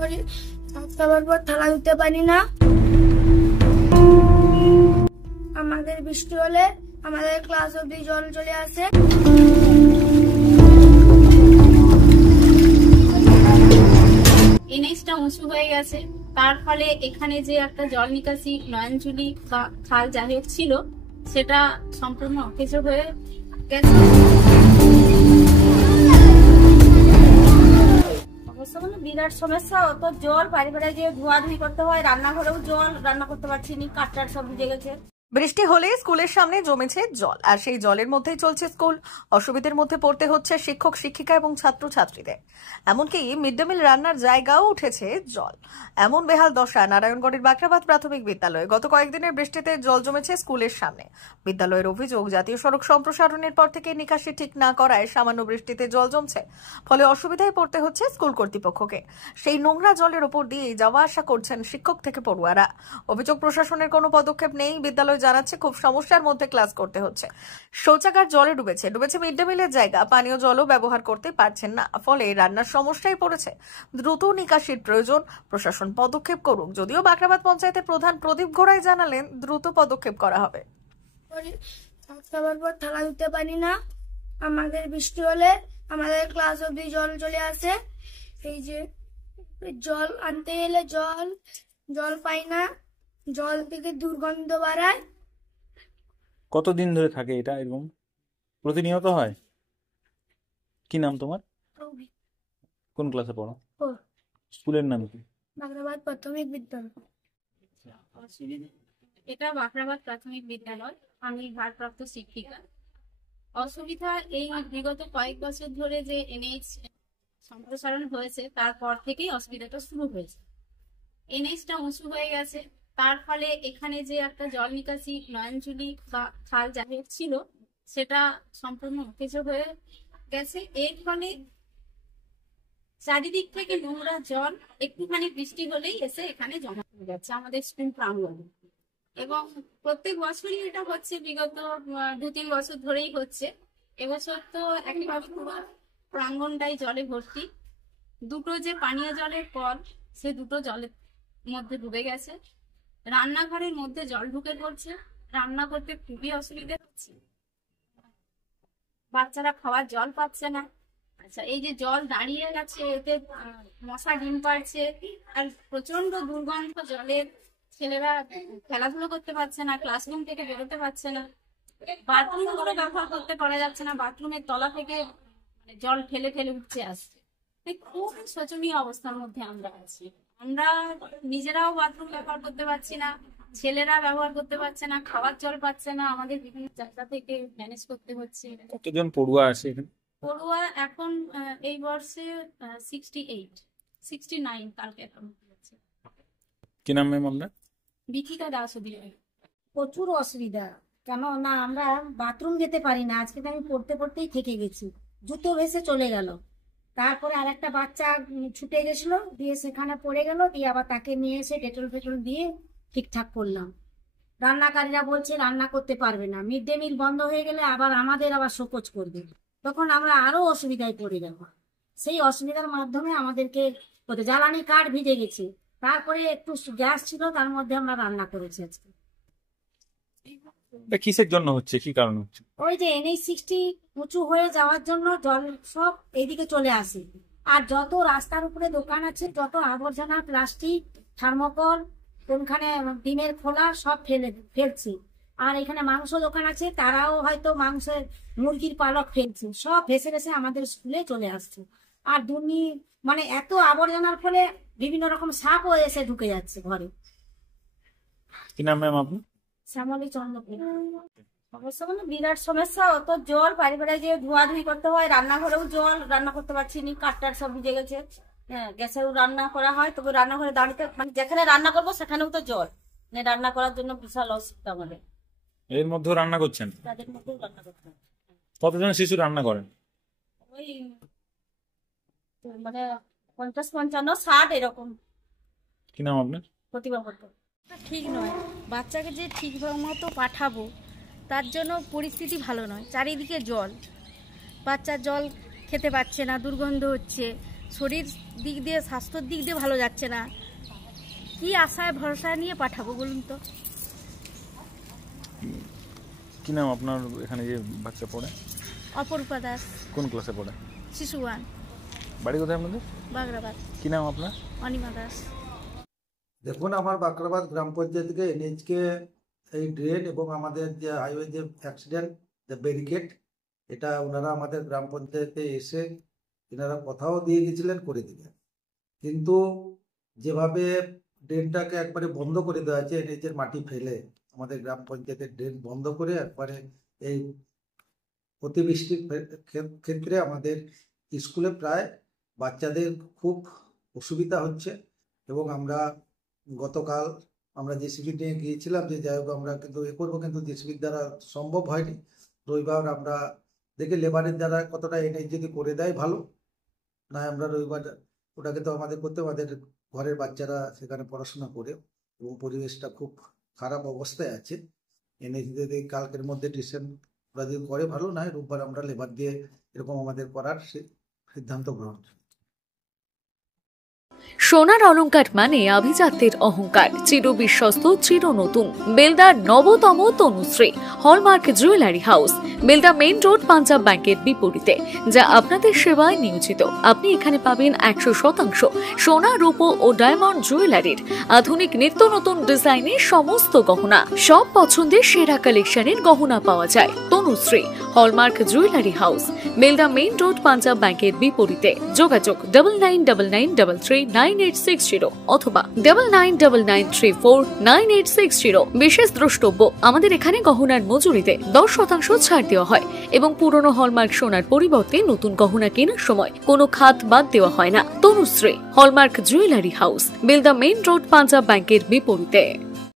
খাবার পর থালা ধুতে পারি না। আমাদের বৃষ্টি হলে আমাদের ক্লাস অব্দি জল চলে আসে। এনএইচটা উঁচু হয়ে গেছে, তার ফলে এখানে যে একটা জল নিকাশি নয়নজুলি বা খাল যাই হোক ছিল সেটা সম্পূর্ণ অকেজো হয়ে গেছে। অবশ্য বিরাট সমস্যা, অত জল বাড়ি বাড়ি গিয়ে ধোয়াধুয়ি করতে হয়, রান্নাঘরেও জল, রান্না করতে পারছি না, কাঠটার সব ভিজে গেছে। বৃষ্টি হলে স্কুলের সামনে জমেছে জল, আর সেই জলের মধ্যেই চলছে স্কুল। অসুবিধার মধ্যে পড়তে হচ্ছে শিক্ষক শিক্ষিকা এবং ছাত্রছাত্রীদের। এমনকি মিড ডে মিল রান্নার জায়গাও উঠেছে জল। এমন বেহাল দশা নারায়ণগড়ের বাকরাবাদ প্রাথমিক বিদ্যালয়ে। গত কয়েকদিনের বৃষ্টিতে জল জমেছে স্কুলের সামনে। বিদ্যালয়ের অভিযোগ, জাতীয় সড়ক সম্প্রসারণের পর থেকে নিকাশি ঠিক না করায় সামান্য বৃষ্টিতে জল জমছে, ফলে অসুবিধায় পড়তে হচ্ছে স্কুল কর্তৃপক্ষকে। সেই নোংরা জলের ওপর দিয়ে যাওয়া আসা করছেন শিক্ষক থেকে পড়ুয়ারা। অভিযোগ, প্রশাসনের কোনো পদক্ষেপ নেই। বিদ্যালয় জানাচ্ছে খুব সমস্যার মধ্যে ক্লাস করতে হচ্ছে। শৌচাগার জলে ডুবেছে মিড ডে মিলের জায়গা, পানীয় জলও ব্যবহার করতে পারছেন না, ফলে রান্নার সমস্যায় পড়েছে। দ্রুত নিকাশির প্রয়োজন, প্রশাসন পদক্ষেপ করুক। যদিও বাকরাবাদ পঞ্চায়েতের প্রধান প্রদীপ ঘোড়াই জানালেন দ্রুত পদক্ষেপ করা হবে। খাবার পর থালা ধুতে পারি না। আমাদের বৃষ্টি হলে আমাদের ক্লাস অব্দি জল চলে আসে। এই যে জল আনতে গেলে জল পাই না, জল থেকে দুর্গন্ধ বাড়ায়। কতদিন ধরে থাকে এটা এরকম? প্রতিনিয়ত হয়? কি নাম তোমার? কোন ক্লাসে পড়ো? স্কুলের নাম কি? বাকরাবাদ প্রাথমিক বিদ্যালয়। এটা বাকরাবাদ প্রাথমিক বিদ্যালয়, আমি ভারপ্রাপ্ত শিক্ষিকা। অসুবিধা এই বিগত কয়েক বছর ধরে যে এনএইচ সম্প্রসারণ হয়েছে তারপর থেকেই অসুবিধাটা শুরু হয়েছে। এনএইচটা উঁচু হয়ে গেছে, তার ফলে এখানে যে একটা জল নিকাশি নয়নজুলি বা খাল যাই হোক ছিল সেটা সম্পূর্ণ অকেজো হয়ে গেছে। এর ফলে চারিদিক থেকে নোংরা জল একটুখানি বৃষ্টি হলেই এসে এখানে জমা হয়ে যাচ্ছে আমাদের স্কুল প্রাঙ্গণে। এবং প্রত্যেক বছরই এটা হচ্ছে, বিগত 2-3 বছর ধরেই হচ্ছে। এবছর তো একেবারে পুরো প্রাঙ্গণটাই জলে ভর্তি। দুটো যে পানীয় জলের কল, সে দুটো জলের মধ্যে ডুবে গেছে। রান্নাঘরের মধ্যে জল ঢুকে পড়ছে, রান্না করতে খুবই অসুবিধা হচ্ছে। বাচ্চারা খাওয়ার জল পাচ্ছে না। আচ্ছা, এই যে জল দাঁড়িয়ে গেছে, এতে মশা ডিম পাড়ছে, আর প্রচন্ড দুর্গন্ধ জলের। ছেলেরা খেলাধুলো করতে পারছে না, ক্লাসরুম থেকে বেরোতে পারছে না, বাথরুম গুলো ব্যবহার করতে পারা যাচ্ছে না, বাথরুমের তলা থেকে জল ঠেলে ঠেলে উঠছে আসছে। খুব শোচনীয় অবস্থার মধ্যে আমরা আছি। আমরা নিজেরাও বাথরুম ব্যবহার করতে পারছি না, ছেলেরা ব্যবহার করতে পারছে না, খাওয়ার জল পাচ্ছে না, আমাদের বিভিন্ন জায়গা থেকে ম্যানেজ করতে হচ্ছে। কতজন পড়ুয়া আছে এখানে? পড়ুয়া এখন এই বর্ষে 69, কালকে এখন হচ্ছে। কি নাম ম্যাম আপনার? বিথিকা দাস অধিকারী। প্রচুর অসুবিধা, কেন না আমরা বাথরুম যেতে পারি না। আজকে তো আমি পড়তেই থেকে গেছি, জুতো ভেসে চলে গেল। তারপরে আরেকটা বাচ্চা ছুটে গেছিল, দিয়ে সেখানে পড়ে গেল, দিয়ে আবার তাকে নিয়ে এসে ডেটল ফেটল দিয়ে ঠিকঠাক করলাম। রান্নাকারীরা বলছে রান্না করতে পারবে না, মিড ডে মিল বন্ধ হয়ে গেলে আবার আমাদের শোকজ করবে, তখন আমরা আরো অসুবিধায় পড়ে যাব। সেই অসুবিধার মাধ্যমে আমাদেরকে জ্বালানি কাঠ ভিজে গেছে, তারপরে একটু গ্যাস ছিল, তার মধ্যে আমরা রান্না করেছি আজকে। কিসের জন্য হচ্ছে, কি কারণ হচ্ছে? ওই যে NH60 উঁচু হয়ে যাওয়ার জন্য জল সব এইদিকে চলে আসে। আর যত রাস্তার উপরে দোকান আছে, যত আবর্জনা, প্লাস্টিক, থার্মোকল, কোনখানে ডিমের খোলা, সব ফেলছি। আর এখানে মাংস দোকান আছে, তারাও হয়তো মাংসের মুরগির পালক ফেলছে, সব ভেসে ভেসে আমাদের স্কুলে চলে আসছে। আর এত আবর্জনার ফলে বিভিন্ন রকম সাপও এসে ঢুকে যাচ্ছে ঘরে। কি নাম ম্যাম আপনার? শ্যামলী চন্দ্রপুর। অবশ্য বিরাট সমস্যা, অত জল বাড়ি বাড়ি গিয়ে ধোয়াধুয়ি করতে হয়, রান্নাঘরেও জল, রান্না করতে পারছি না, কাঠটার সব ভিজে গেছে। হ্যাঁ, গ্যাসেও রান্না করা হয়, তবে রান্নাঘরে দাঁড়িয়ে যেখানে রান্না করবো সেখানেও তো জল, রান্না করার জন্য বিশাল অসুবিধা আমাদের। এর মধ্যেও রান্না করছেন? তাদের মধ্যেও রান্না করতে হয়। কতজন শিশু রান্না করেন? ওই 50, 55, 60 এরকম। কি নাম আপনার? প্রতিভা করতে ঠিক নয়, বাচ্চাকে যে ঠিক মতো পাঠাবো তার জন্য পরিস্থিতি ভালো নয়। চারিদিকে জল, বাচ্চা জল খেতে পারছে না, দুর্গন্ধ হচ্ছে, শরীর দিক দিয়ে স্বাস্থ্যর দিক দিয়ে ভালো যাচ্ছে না। কি আশায় ভরসা নিয়ে পাঠাবো বলুন তো? কি নাম আপনার এখানে যে বাচ্চা পড়ে? অপরূপা দাস। কোন ক্লাসে পড়ে? শিশু 1, বাড়ি কোথায় আপনাদের? বাগরাবাদ। কি নাম আপনার? অনিমা দাস। দেখুন, আমার বাকরাবাদ গ্রাম পঞ্চায়েত থেকে এনএইচকে এই ড্রেন এবং আমাদের যে হাইওয়ে যে অ্যাক্সিডেন্ট যে ব্যারিকেড, এটা ওনারা আমাদের গ্রাম পঞ্চায়েতে এসে এনারা কথাও দিয়ে গেছিলেন করে দিলেন, কিন্তু যেভাবে ড্রেনটাকে একবারে বন্ধ করে দেওয়া আছে, এনএইচের মাটি ফেলে আমাদের গ্রাম পঞ্চায়েতের ড্রেন বন্ধ করে একবারে এই অতিবৃষ্টির ক্ষেত্রে আমাদের স্কুলে প্রায় বাচ্চাদের খুব অসুবিধা হচ্ছে। এবং আমরা গতকাল আমরা জেসিবি নিয়ে গিয়েছিলাম যে যাই হোক আমরা কিন্তু এ করবো, কিন্তু জেসিবির দ্বারা সম্ভব হয়নি। রবিবার আমরা দেখি লেবারের দ্বারা কতটা এনএইচ যদি করে দেয় ভালো, না আমরা রবিবার ওটাকে তো আমাদের করতে, আমাদের ঘরের বাচ্চারা সেখানে পড়াশোনা করে এবং পরিবেশটা খুব খারাপ অবস্থায় আছে। এনএইচ যদি কালকের মধ্যে ডিসেম্বর ওরা যদি করে ভালো, না হয় রোববার আমরা লেবার দিয়ে এরকম আমাদের করার সিদ্ধান্ত গ্রহণ। সোনার অলংকার মানে আভিজাত্যের অহংকার, চির বিশ্বস্ত, চির নতুন। বেলদার নবতম Tanushree hallmark jewellery house, Belda main road, Punjab ব্যাংকের বিপরীতে, যা আপনাদের সেবায় নিয়োজিত। আপনি এখানে পাবেন 100% সোনা, রূপো ও ডায়মন্ড জুয়েলারির আধুনিক নিত্য নতুন ডিজাইনের সমস্ত গহনা। সব পছন্দের সেরা কালেকশনের গহনা পাওয়া যায়। Tanushree hallmark jewellery house, Belda main road, Punjab ব্যাংকের বিপরীতে। যোগাযোগ 9999399860 অথবা 9999349860। বিশেষ দ্রষ্টব্য, আমাদের এখানে গহনার মজুরিতে 10% ছাড় দেওয়া হয় এবং পুরনো হলমার্ক সোনার পরিবর্তে নতুন গহনা কেনার সময় কোনো খাত বাদ দেওয়া হয় না। Tanushree hallmark jewellery house, Belda main road, Punjab ব্যাংকের বিপরীতে।